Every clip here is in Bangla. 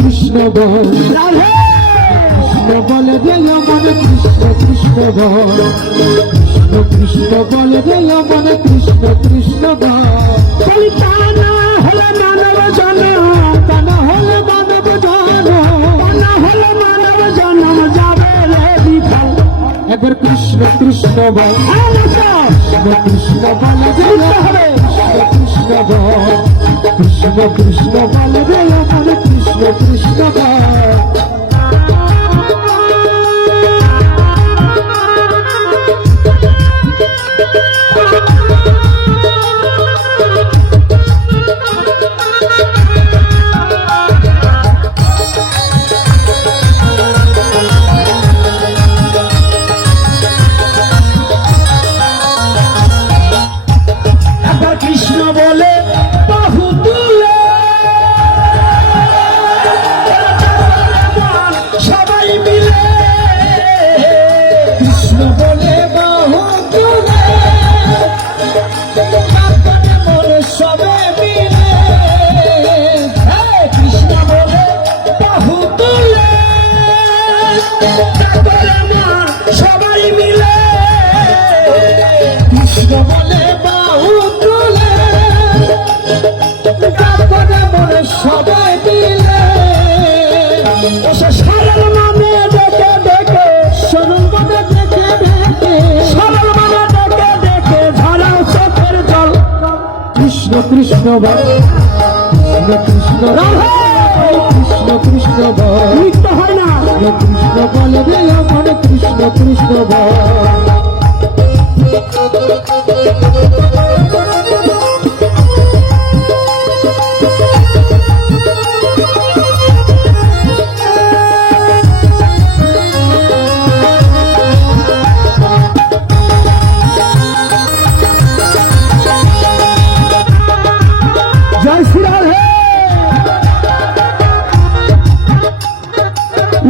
কৃষ্ণ বল কৃষ্ণ বলে রে আমার কৃষ্ণ কৃষ্ণ বল কৃষ্ণ কৃষ্ণ বলে রে আমার কৃষ্ণ কৃষ্ণ বল তা না হলে মানব জন্ম তা না হলে মানব জন্ম না হলে মানব জন্ম যাবে রে বিফল একবার কৃষ্ণ কৃষ্ণ বল কৃষ্ণ কৃষ্ণ বলে রে কৃষ্ণ বল কৃষ্ণ কৃষ্ণ বলে রে আমার কৃষ্ণ কৃষ্ণ বল কৃষ্ণ বলে বাহু তুলে সবাই মিলে কৃষ্ণ বলে বাহু তুলে মনে সবাই মিলে কৃষ্ণ বলে বাহু তুলে সবাই মিলে কৃষ্ণ বলে বাহু সবাই দিলে সরল নামে দেখে দেখে সরল মানে দেখে দেখে সরল মানে দেখে দেখে ঝাড়াও চোখের জল কৃষ্ণ কৃষ্ণ বল কৃষ্ণ কৃষ্ণ কৃষ্ণ কৃষ্ণ বল লিখতে হয় না কৃষ্ণ বলে রে আমার কৃষ্ণ কৃষ্ণ বল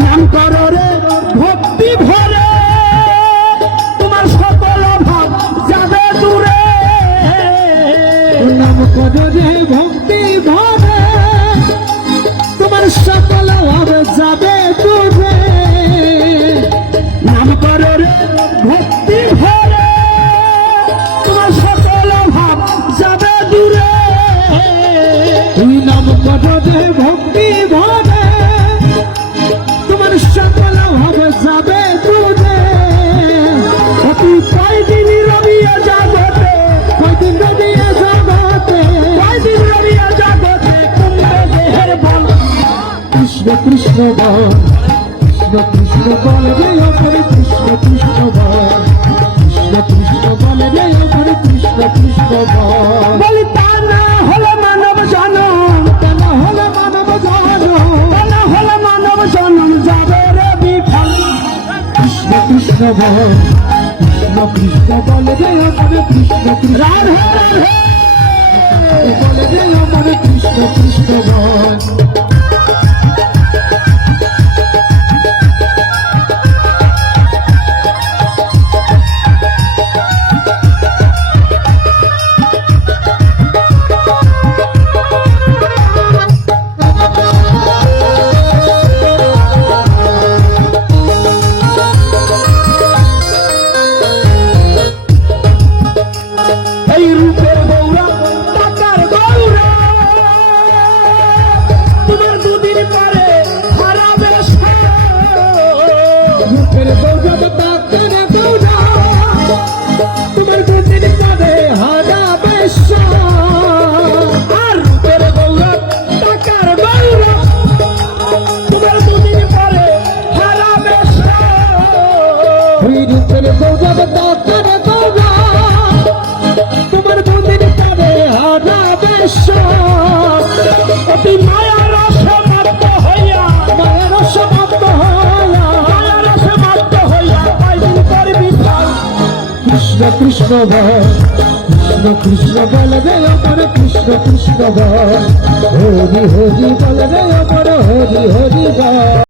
নাম করো রে ভক্তি ভরে তোমার সকল ভাব যাবে দূরে নাম করো রে ভক্তি ভরে তোমার সকল ভাব যাবে দূরে নাম করো রে ভক্তি ভরে তোমার সকল ভাব যাবে দূরে তুই নাম করো রে ভক্তি ভরে সকল ভাবে যাবে তুলে তুই কয়দিন রবিয়া জগতে কয়দিন রবিয়া জগতে কয়দিন রবিয়া জগতে কুম্ভ দেহের বল কৃষ্ণ কৃষ্ণ বল কৃষ্ণ কৃষ্ণ বল রে আমার কৃষ্ণ কৃষ্ণ বল কৃষ্ণ কৃষ্ণ বল রে আমার কৃষ্ণ কৃষ্ণ বল বলি তা না হলে মানব জনম তা না হলে মানব জনম তা না হলে মানব জনম যাবে কৃষ্ণ কৃষ্ণ বল কৃষ্ণ কৃষ্ণ বলে রে আমার কৃষ্ণ কৃষ্ণ বলে রে আমার কৃষ্ণ কৃষ্ণ বল কৃষ্ণ কৃষ্ণ বল কৃষ্ণ কৃষ্ণ বল রে আমার কৃষ্ণ কৃষ্ণ বল হরি হরি বল রে আমার হরি হরি বল।